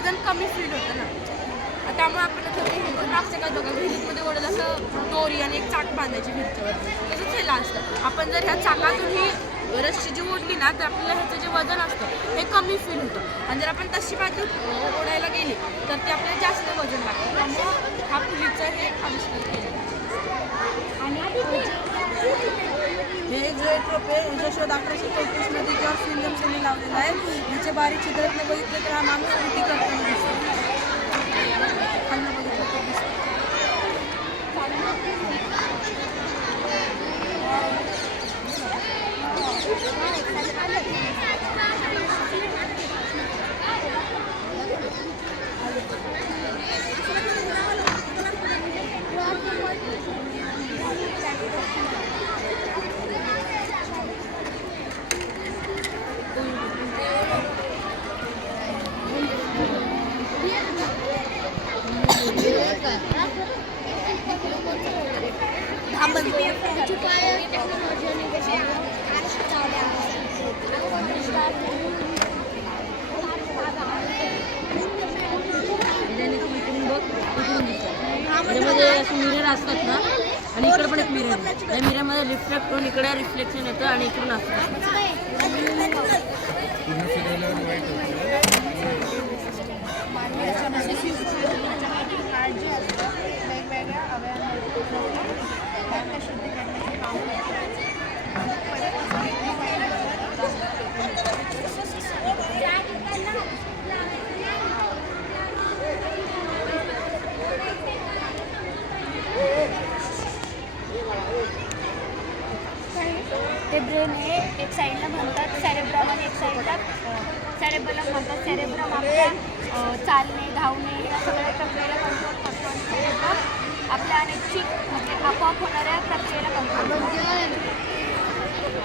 वजन कमी फील होतं ना, त्यामुळे आपण मागचं काय बघा विहिरीमध्ये ओढत असं दोरी आणि एक चाक बांधायची विहिरीच्यावर, तसंच हे असतं. आपण जर ह्या चाकातून ही रस्सी जी ओढली ना तर आपल्याला ह्याचं जे वजन असतं हे कमी फील होतं आणि जर आपण तशी बाजू ओढायला गेली तर ते आपल्याला जास्त वजन लागतं. त्यामुळं हा पुलीचं हे आविष्कार केलं. हे जे ट्रोपे ह्याचा शोध 1834मध्ये जॉर्ज विल्यम्सने लावलेला आहे. ह्याचे बारीक चित्रातनं बघितलं तर हा माणूस कृती करताना दिसतो. खालनं बघितलं तर दिसतो. त्याच्यामध्ये असे मिरर असतात ना आणि इकडे पण एक मिरर आहे. त्या मिररमध्ये रिफ्लेक्ट होऊन इकडे रिफ्लेक्शन येतं आणि इकडून असतं. ते ब्रेन हे एक साईडला म्हणतात सेरेब्रम आणि एक साईडला सेरेबलम म्हणतात. सेरेब्रम आपल्या चालणे धावणे या सगळ्या प्रक्रियेला कंट्रोल करतो आणि सेरेब्रम आपल्या अनैच्छिक म्हणजे आपोआप होणाऱ्या प्रक्रियेला कंट्रोल करतो.